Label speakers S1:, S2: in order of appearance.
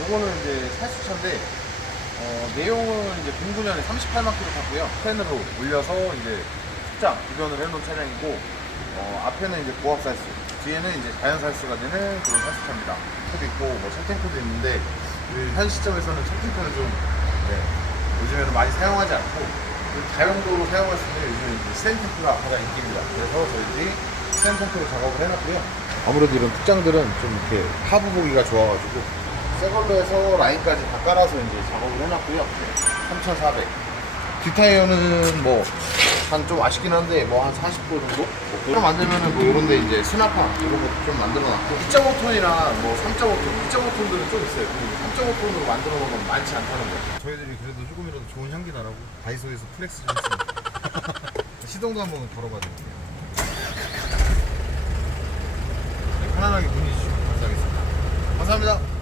S1: 요거는 이제 살수차인데 어, 내용은 이제 09년에 38만 킬로 탔고요. 펜으로 올려서 이제 특장 구변을 해놓은 차량이고 어, 앞에는 이제 고압 살수, 뒤에는 이제 자연 살수가 되는 그런 살수차입니다. 탱크도 있고 뭐 철탱크도 있는데 그현 시점에서는 철탱크는 좀 네, 요즘에는 많이 사용하지 않고 그 다용도로 사용할 수 있는 요즘 이제 스텐 탱크가 가장 인기입니다. 그래서 저희들이 스텐 탱크로 작업을 해놨고요. 아무래도 이런 특장들은 좀 이렇게 하부 보기가 좋아가지고 새 걸로 해서 라인까지 다 깔아서 이제 작업을 해놨고요. 3,400. 뒷타이어는 뭐 한 좀 아쉽긴 한데 뭐 한 40% 정도? 뭐 그걸 만들면은 뭐 이런데 이제 수납함 이런 것도 좀 만들어 놨고 2.5톤이랑 뭐 3.5톤, 2.5톤들은 좀 있어요. 근데 3.5톤으로 만들어 놓은 건 많지 않다는 거. 저희들이 그래도 조금이라도 좋은 향기 나라고 다이소에서 플렉스 좀 했습니다. 시동도 한번 걸어봐 드릴게요. 네, 편안하게 문의 주시면 감사하겠습니다. 감사합니다.